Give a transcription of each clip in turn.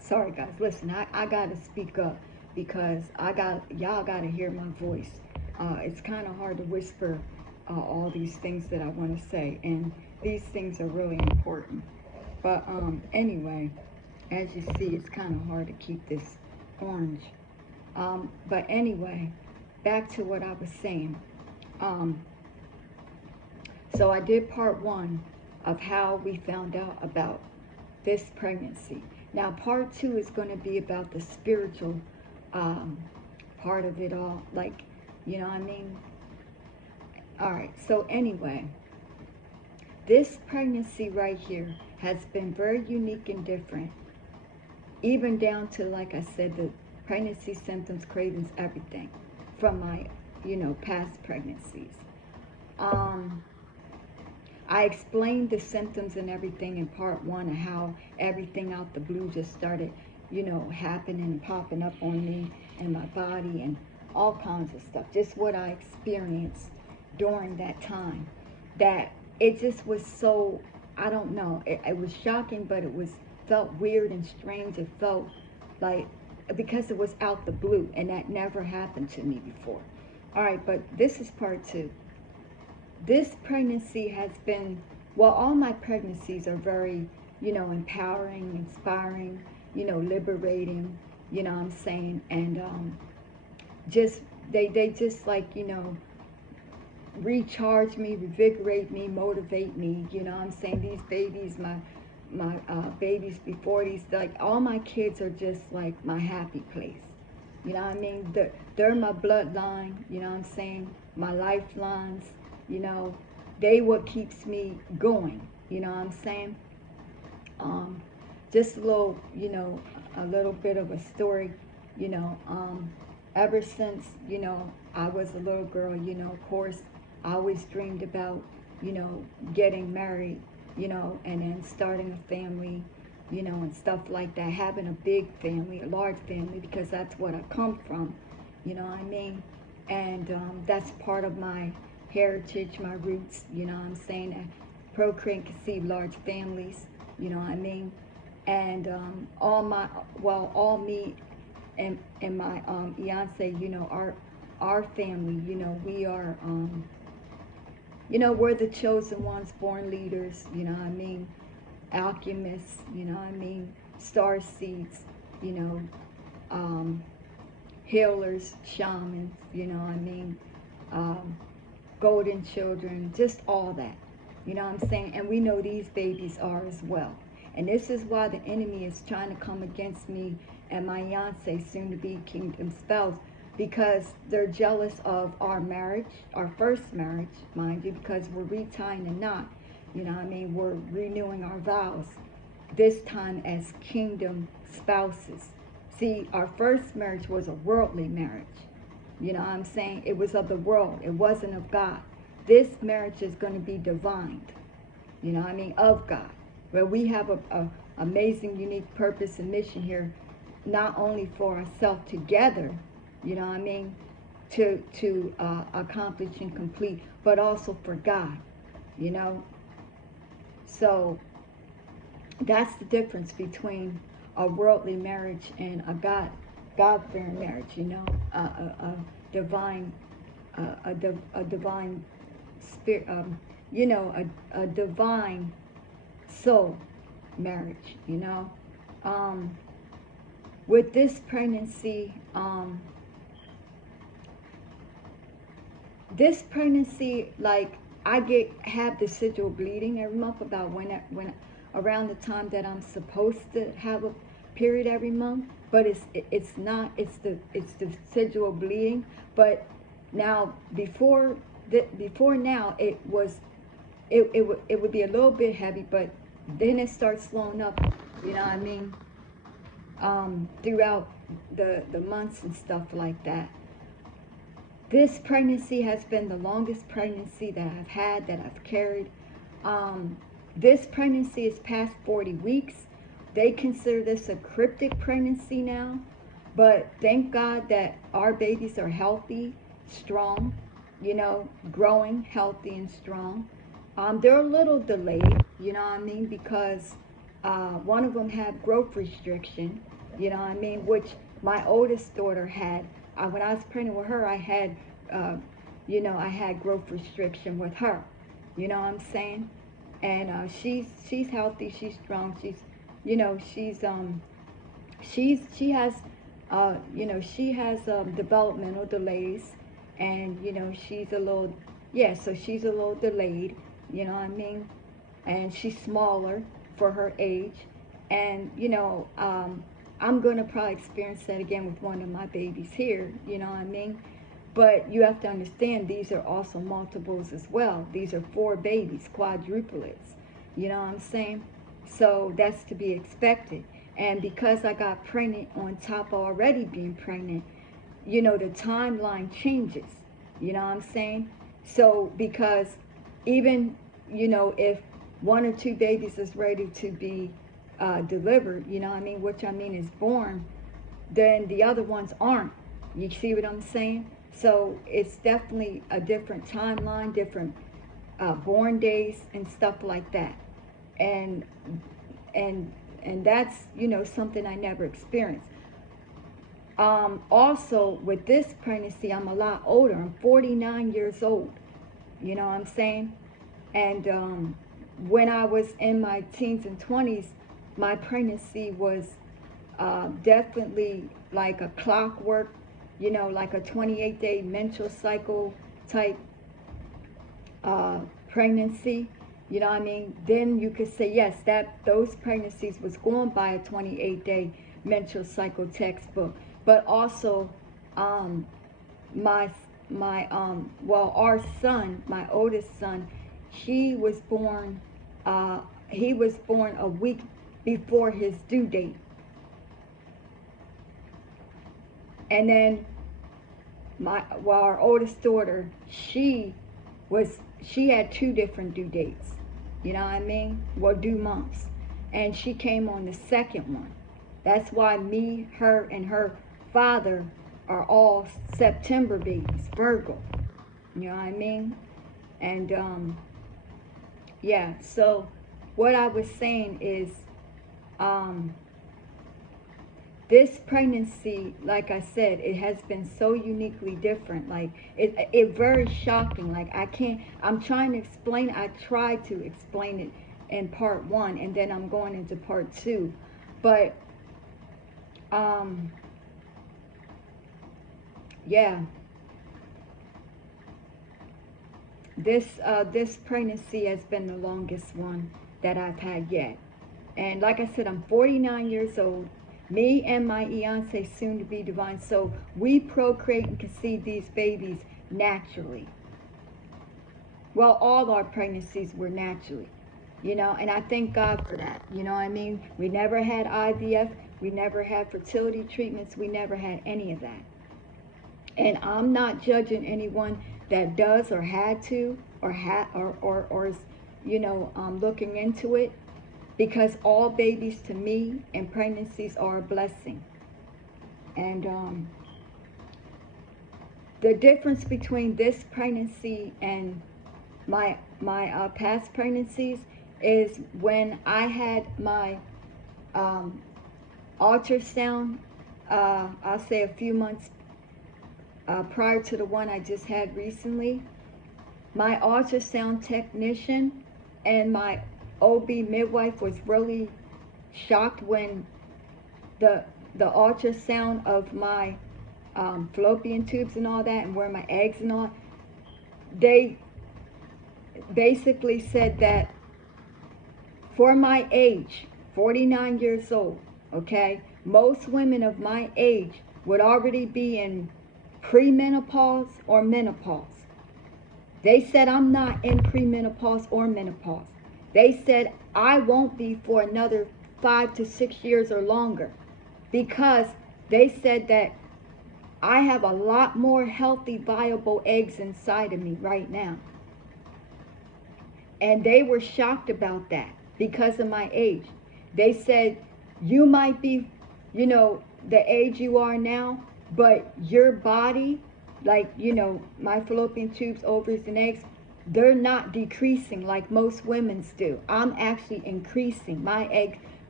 sorry guys, listen, I gotta speak up because y'all gotta hear my voice. It's kind of hard to whisper all these things that I want to say, and these things are really important. But anyway, as you see, it's kind of hard to keep this orange. But anyway, back to what I was saying. Um, so I did part one of how we found out about this pregnancy. Now, part two is going to be about the spiritual um, part of it all. Like, you know what I mean? All right, so anyway, this pregnancy right here has been very unique and different, even down to, like I said, the pregnancy symptoms, cravings, everything from my, past pregnancies. Um, I explained the symptoms and everything in part one, and how everything out the blue just started, happening and popping up on me and my body and all kinds of stuff. Just what I experienced during that time. That it just was so, I don't know, it was shocking, but it was felt weird and strange. It felt like, because it was out the blue, and that never happened to me before. All right, but this is part two. This pregnancy has been, well, all my pregnancies are very, empowering, inspiring, liberating, what I'm saying, and just, they just like, recharge me, revigorate me, motivate me, what I'm saying. These babies, my babies before these, like, all my kids are just like my happy place. You know what I mean? They're my bloodline, what I'm saying? My lifelines, you know, they what keeps me going, what I'm saying? Um, just a little bit of a story, you know, um, ever since, I was a little girl, of course, I always dreamed about, getting married, and then starting a family, and stuff like that, having a big family, a large family, because that's what I come from, you know what I mean? And that's part of my heritage, my roots, what I'm saying? Procreate, conceive large families, what I mean? And all me and my fiance, our family, we are, we're the chosen ones, born leaders, what I mean? Alchemists, what I mean? Star seeds, you know, um, healers, shamans, what I mean? Um, golden children, just all that, what I'm saying? And we know these babies are as well. And this is why the enemy is trying to come against me and my fiance, soon to be kingdom spouse, because they're jealous of our marriage, our first marriage, mind you, because we're retying a knot. What I mean? We're renewing our vows, this time as kingdom spouses. See, our first marriage was a worldly marriage. What I'm saying? It was of the world. It wasn't of God. This marriage is going to be divine. What I mean? Of God. Where we have a amazing, unique purpose and mission here, not only for ourselves together, what I mean? To accomplish and complete, but also for God, you know? So that's the difference between a worldly marriage and a God-fearing marriage, a divine, a divine spirit, a divine soul marriage, Um, with this pregnancy, like, have the residual bleeding every month, about when around the time that I'm supposed to have a period every month, but it's not, it's the residual bleeding. But now, before now, it would be a little bit heavy, but then it starts slowing up, what I mean, throughout the months and stuff like that. This pregnancy has been the longest pregnancy that I've had, that I've carried. This pregnancy is past 40 weeks. They consider this a cryptic pregnancy now, but thank God that our babies are healthy, strong, growing healthy and strong. They're a little delayed, what I mean, because one of them had growth restriction, you know what I mean, which my oldest daughter had. When I was pregnant with her, I had, I had growth restriction with her. You know what I'm saying? And she's healthy, she's strong, she has, she has developmental delays, and she's a little, yeah, so she's a little delayed, you know what I mean, and she's smaller for her age, and I'm gonna probably experience that again with one of my babies here, you know what I mean. But you have to understand these are also multiples as well. These are 4 babies, quadruplets. You know what I'm saying? So that's to be expected. And because I got pregnant on top of already being pregnant, the timeline changes. You know what I'm saying? So because even, if 1 or 2 babies is ready to be delivered, you know what I mean, which I mean is born, then the other ones aren't. You see what I'm saying? So it's definitely a different timeline, different born days and stuff like that. And and that's something I never experienced. Also with this pregnancy, I'm a lot older. I'm 49 years old. You know what I'm saying? And when I was in my teens and 20s, my pregnancy was definitely like a clockwork, like a 28-day menstrual cycle type pregnancy. You know what I mean? Then you could say, yes, that those pregnancies was going by a 28-day menstrual cycle textbook. But also, my our son, my oldest son, he was born a week before his due date. And then our oldest daughter, she had 2 different due dates. You know what I mean? Well, due months. And she came on the second one. That's why me, her, and her father are all September babies, Virgo. You know what I mean? And yeah, so what I was saying is this pregnancy, like I said, it has been so uniquely different. Like it very shocking. Like I'm trying to explain. I tried to explain it in part 1, and then I'm going into part 2. But yeah, this pregnancy has been the longest one that I've had yet. And like I said, I'm 49 years old. Me and my fiance, soon to be divine. So we procreate and conceive these babies naturally. Well, all our pregnancies were naturally, and I thank God for that. You know what I mean? We never had IVF. We never had fertility treatments. We never had any of that. And I'm not judging anyone that does or had to or is, looking into it. Because all babies to me and pregnancies are a blessing. And the difference between this pregnancy and my past pregnancies is when I had my ultrasound, I'll say a few months prior to the one I just had recently, my ultrasound technician and my OB midwife was really shocked when the ultrasound of my fallopian tubes and all that, and where my eggs and all, they basically said that for my age, 49 years old, okay, most women of my age would already be in premenopause or menopause. They said I'm not in premenopause or menopause. They said I won't be for another 5 to 6 years or longer, because they said that I have a lot more healthy, viable eggs inside of me right now. And they were shocked about that because of my age. They said, you might be, the age you are now, but your body, like, my fallopian tubes, ovaries, and eggs, they're not decreasing like most women's do. I'm actually increasing. My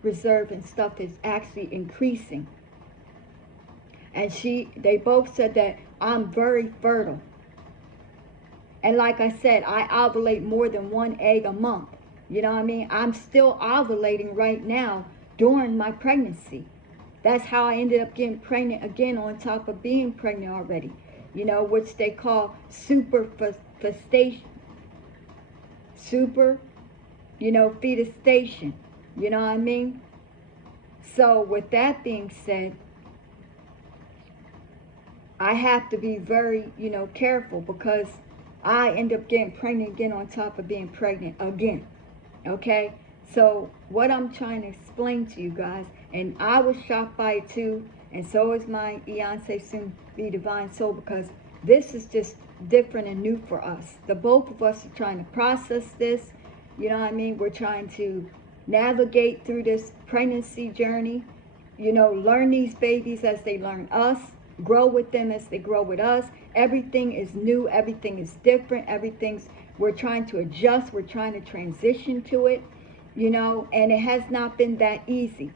reserve and stuff is actually increasing. And they both said that I'm very fertile. And like I said, I ovulate more than one egg a month. You know what I mean? I'm still ovulating right now during my pregnancy. That's how I ended up getting pregnant again on top of being pregnant already. You know, which they call superfestation. Fetustation. You know what I mean? So with that being said, I have to be very, careful, because I end up getting pregnant again on top of being pregnant again. Okay? So what I'm trying to explain to you guys, and I was shocked by it too, and so is my Beyonce soon be divine soul, because this is just different and new for us. The both of us are trying to process this. You know what I mean? We're trying to navigate through this pregnancy journey. Learn these babies as they learn us. Grow with them as they grow with us. Everything is new. Everything is different. We're trying to adjust. We're trying to transition to it, and it has not been that easy,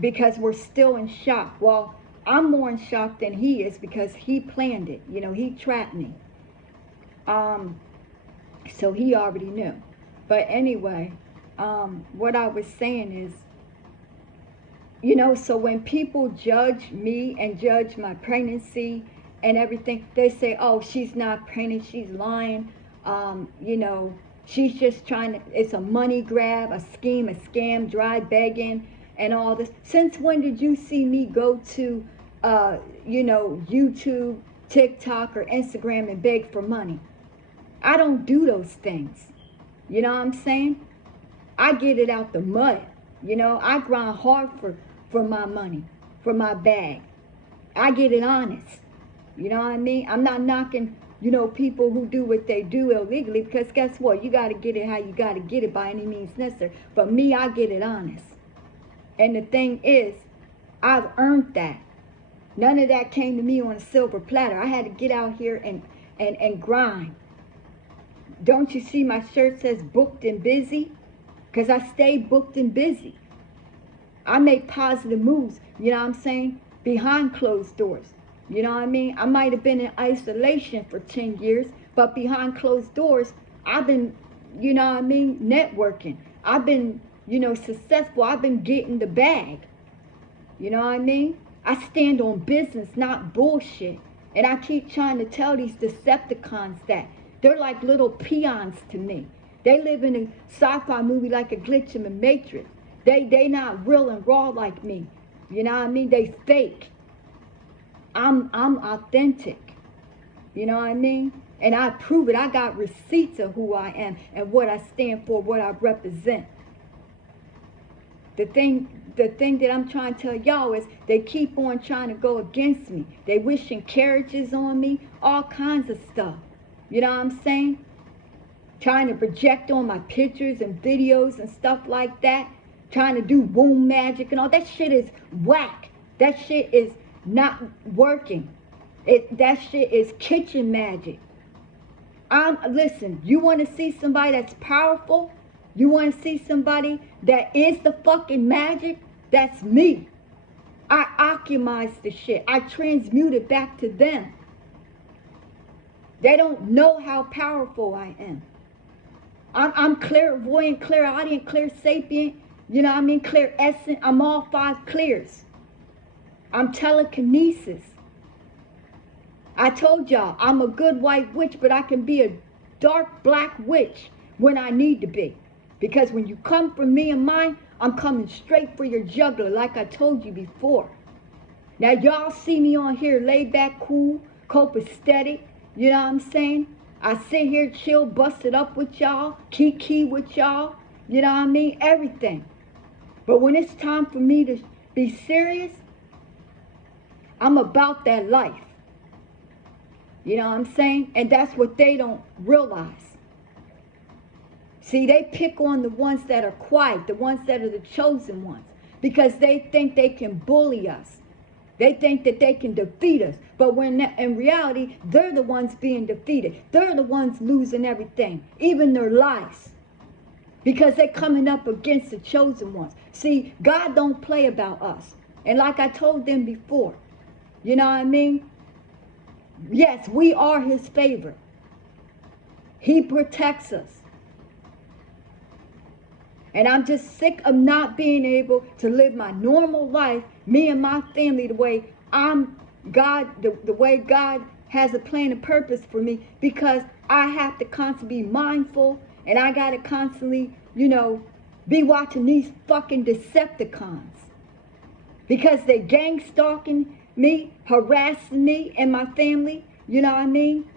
because we're still in shock. Well, I'm more in shock than he is, because he planned it. He trapped me. So he already knew. But anyway, what I was saying is, so when people judge me and judge my pregnancy and everything, they say, oh, she's not pregnant, she's lying, she's just it's a money grab, a scheme, a scam, dry begging, and all this. Since when did you see me go to, YouTube, TikTok, or Instagram and beg for money? I don't do those things. You know what I'm saying? I get it out the mud. I grind hard for my money, for my bag. I get it honest. You know what I mean? I'm not knocking, people who do what they do illegally, because guess what? You got to get it how you got to get it by any means necessary. But me, I get it honest. And the thing is, I've earned that. None of that came to me on a silver platter. I had to get out here and grind. Don't you see my shirt says booked and busy? Because I stay booked and busy. I make positive moves, you know what I'm saying, behind closed doors. You know what I mean? I might have been in isolation for 10 years, but behind closed doors, I've been, networking. I've been, successful. I've been getting the bag. You know what I mean? I stand on business, not bullshit. And I keep trying to tell these Decepticons that they're like little peons to me. They live in a sci-fi movie like a glitch in the Matrix. They not real and raw like me. You know what I mean? They fake. I'm authentic. You know what I mean? And I prove it. I got receipts of who I am and what I stand for, what I represent. The thing that I'm trying to tell y'all is they keep on trying to go against me. They wishing carriages on me, all kinds of stuff. You know what I'm saying? Trying to project on my pictures and videos and stuff like that. Trying to do womb magic and all. That shit is whack. That shit is not working. That shit is kitchen magic. Listen, you want to see somebody that's powerful? You want to see somebody that is the fucking magic? That's me. I alchemize the shit. I transmute it back to them. They don't know how powerful I am. I'm clairvoyant, clairaudient, clairsapient. You know what I mean? Clairescent. I'm all 5 clears. I'm telekinesis. I told y'all, I'm a good white witch, but I can be a dark black witch when I need to be. Because when you come for me and mine, I'm coming straight for your jugular, like I told you before. Now, y'all see me on here laid back, cool, copacetic. You know what I'm saying? I sit here, chill, bust it up with y'all, kiki with y'all. You know what I mean? Everything. But when it's time for me to be serious, I'm about that life. You know what I'm saying? And that's what they don't realize. See, they pick on the ones that are quiet, the ones that are the chosen ones, because they think they can bully us. They think that they can defeat us. But when in reality, they're the ones being defeated. They're the ones losing everything, even their lives. because they're coming up against the chosen ones. See, God don't play about us. And like I told them before, you know what I mean? Yes, we are his favorite. He protects us. And I'm just sick of not being able to live my normal life, me and my family, the way the way God has a plan and purpose for me, because I have to constantly be mindful, and I got to constantly, be watching these fucking Decepticons. Because they gang stalking me, harassing me and my family, you know what I mean?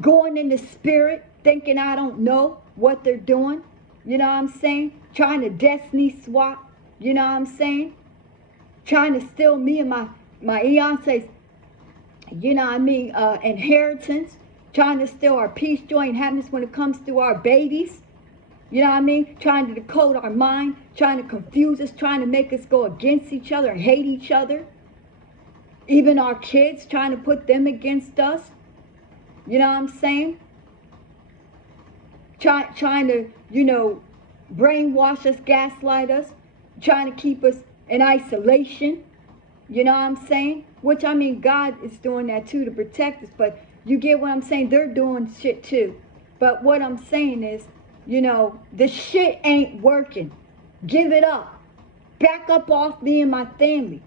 Going in the spirit, thinking I don't know what they're doing, you know what I'm saying? Trying to destiny swap, you know what I'm saying? Trying to steal me and my fiance's, you know what I mean, inheritance. Trying to steal our peace, joy, and happiness when it comes to our babies. You know what I mean? Trying to decode our mind, trying to confuse us, trying to make us go against each other and hate each other. Even our kids, trying to put them against us. You know what I'm saying? Trying to, brainwash us, gaslight us, trying to keep us in isolation. You know what I'm saying? Which, I mean, God is doing that too to protect us. But you get what I'm saying? They're doing shit too. But what I'm saying is, the shit ain't working. Give it up. Back up off me and my family.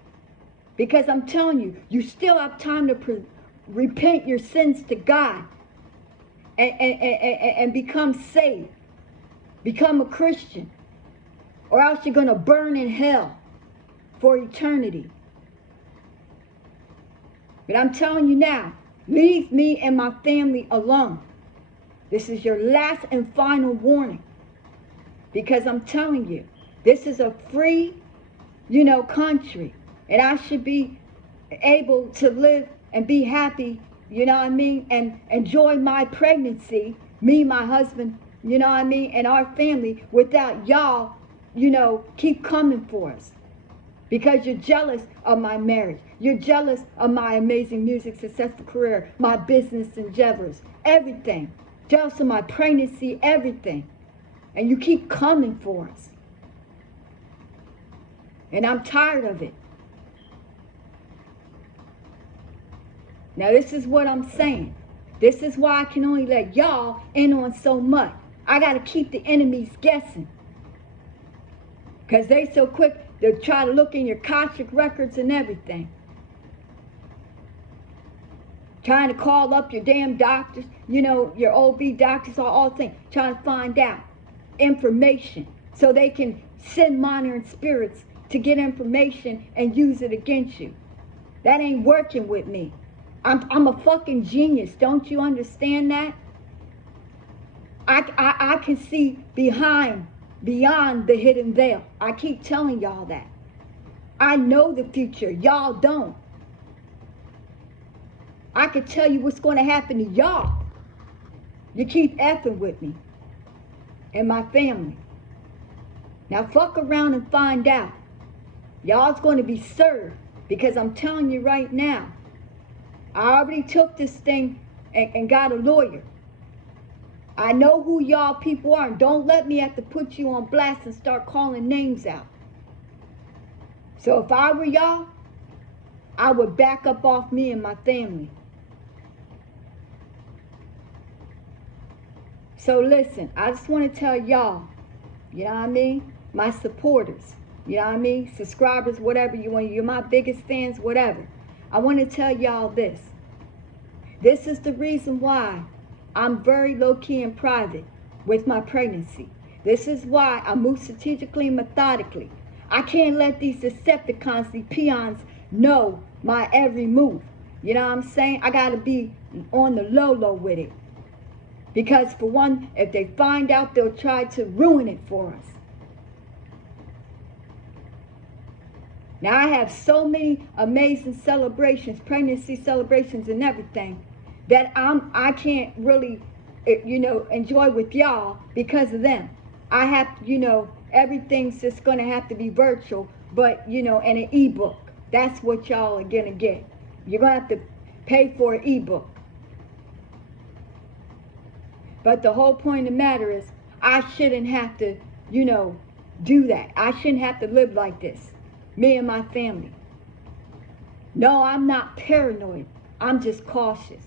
Because I'm telling you, you still have time to repent your sins to God. And become saved. Become a Christian. Or else you're going to burn in hell for eternity. But I'm telling you now, leave me and my family alone. This is your last and final warning. Because I'm telling you, this is a free, country. And I should be able to live and be happy, you know what I mean? And enjoy my pregnancy, me, my husband, you know what I mean? And our family without y'all, keep coming for us. Because you're jealous of my marriage. You're jealous of my amazing music, successful career, my business endeavors, everything. Jealous of my pregnancy, everything. And you keep coming for us. And I'm tired of it. Now this is what I'm saying. This is why I can only let y'all in on so much. I got to keep the enemies guessing. Because they so quick to try to look in your Akashic records and everything. Trying to call up your damn doctors, your OB doctors, all things. Trying to find out information so they can send monitoring spirits to get information and use it against you. That ain't working with me. I'm a fucking genius. Don't you understand that? I can see beyond the hidden veil. I keep telling y'all that. I know the future. Y'all don't. I can tell you what's going to happen to y'all. You keep effing with me and my family. Now fuck around and find out. Y'all's going to be served, because I'm telling you right now, I already took this thing and got a lawyer. I know who y'all people are, and don't let me have to put you on blast and start calling names out. So if I were y'all, I would back up off me and my family. So listen, I just want to tell y'all, you know what I mean? My supporters, you know what I mean? Subscribers, whatever you want. You're my biggest fans, whatever. I want to tell y'all this. This is the reason why I'm very low-key and private with my pregnancy. This is why I move strategically and methodically. I can't let these Decepticons, these peons, know my every move. You know what I'm saying? I got to be on the low with it. Because for one, if they find out, they'll try to ruin it for us. Now I have so many amazing celebrations, pregnancy celebrations and everything, that I can't really, enjoy with y'all because of them. I have, everything's just going to have to be virtual, but, in an ebook. That's what y'all are going to get. You're going to have to pay for an ebook. But the whole point of the matter is, I shouldn't have to do that. I shouldn't have to live like this. Me and my family. No, I'm not paranoid. I'm just cautious.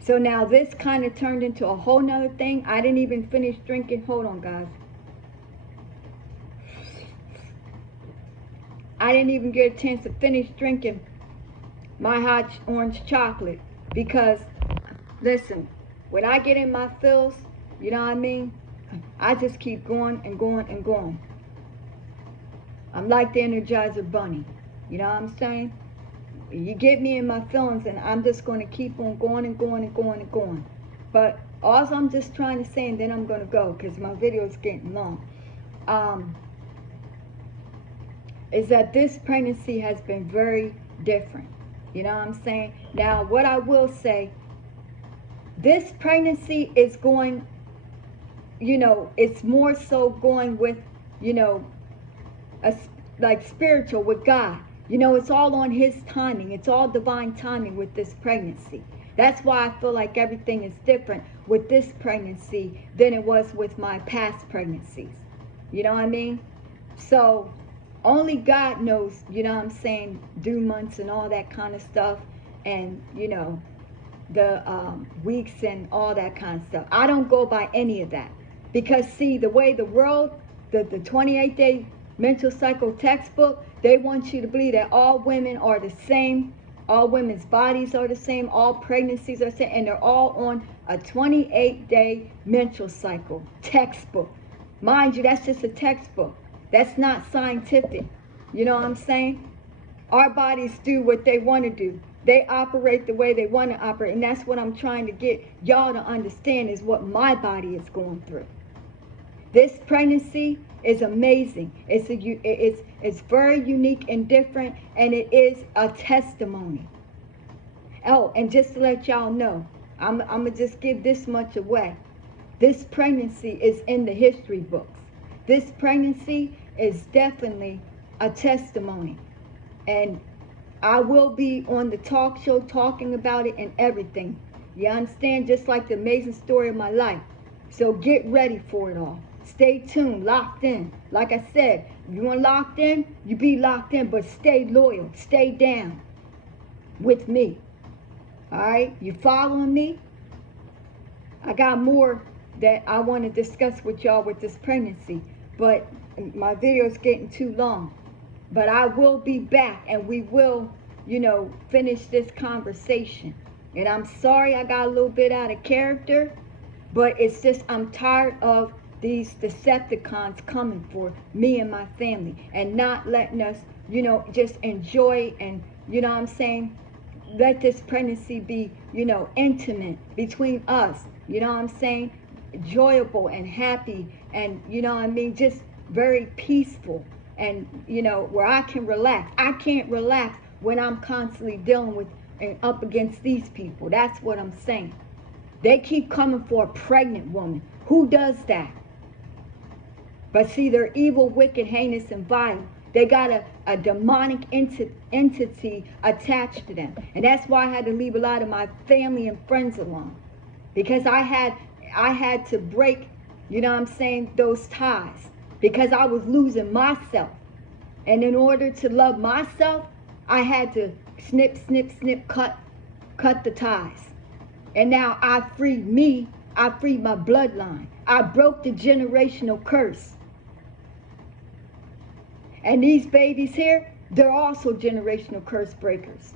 So now this kind of turned into a whole nother thing. I didn't even finish drinking. Hold on, guys. I didn't even get a chance to finish drinking my hot orange chocolate because, listen, when I get in my feels, you know what I mean? I just keep going and going and going. I'm like the Energizer Bunny. You know what I'm saying? You get me in my feelings and I'm just going to keep on going and going and going and going. But all I'm just trying to say, and then I'm going to go because my video is getting long, is that this pregnancy has been very different. You know what I'm saying? Now, what I will say, this pregnancy is going, it's more so going with, like spiritual with God. It's all on His timing. It's all divine timing with this pregnancy. That's why I feel like everything is different with this pregnancy than it was with my past pregnancies. You know what I mean? So only God knows, you know what I'm saying, due months and all that kind of stuff, and the weeks and all that kind of stuff. I don't go by any of that because, see, the way the world, the 28-day mental cycle textbook, they want you to believe that all women are the same, all women's bodies are the same, all pregnancies are the same, and they're all on a 28-day menstrual cycle textbook. Mind you, that's just a textbook. That's not scientific. You know what I'm saying? Our bodies do what they want to do. They operate the way they want to operate, and that's what I'm trying to get y'all to understand is what my body is going through. This pregnancy is amazing. It's very unique and different, and it is a testimony. Oh, and just to let y'all know, I'm going to just give this much away. This pregnancy is in the history books. This pregnancy is definitely a testimony. And I will be on the talk show talking about it and everything. You understand? Just like the amazing story of my life. So get ready for it all. Stay tuned, locked in. Like I said, you want locked in, you be locked in, but stay loyal, stay down with me. All right? You following me? I got more that I want to discuss with y'all with this pregnancy, but my video is getting too long. But I will be back and we will, finish this conversation. And I'm sorry I got a little bit out of character, but it's just I'm tired of these Decepticons coming for me and my family and not letting us, just enjoy and, what I'm saying, let this pregnancy be, intimate between us, what I'm saying, enjoyable and happy and, just very peaceful and, where I can relax. I can't relax when I'm constantly dealing with and up against these people. That's what I'm saying. They keep coming for a pregnant woman. Who does that? But see, they're evil, wicked, heinous, and vile. They got a demonic entity attached to them. And that's why I had to leave a lot of my family and friends alone. Because I had to break, those ties. Because I was losing myself. And in order to love myself, I had to snip, snip, snip, cut the ties. And now I freed me. I freed my bloodline. I broke the generational curse. And these babies here, they're also generational curse breakers.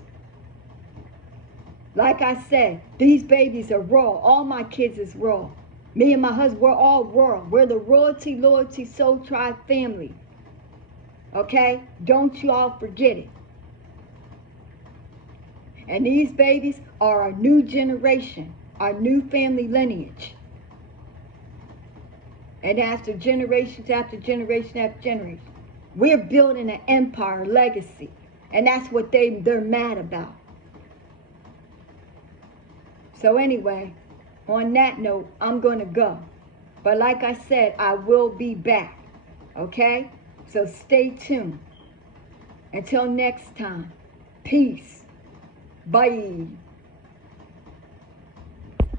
Like I said, these babies are raw. All my kids is raw. Me and my husband, we're all raw. We're the Royalty, Loyalty, Soul Tribe family. Okay? Don't you all forget it. And these babies are our new generation, our new family lineage. And after generations after generation after generation, we're building an empire, legacy. And that's what they're mad about. So anyway, on that note, I'm going to go. But like I said, I will be back. Okay? So stay tuned. Until next time, peace. Bye.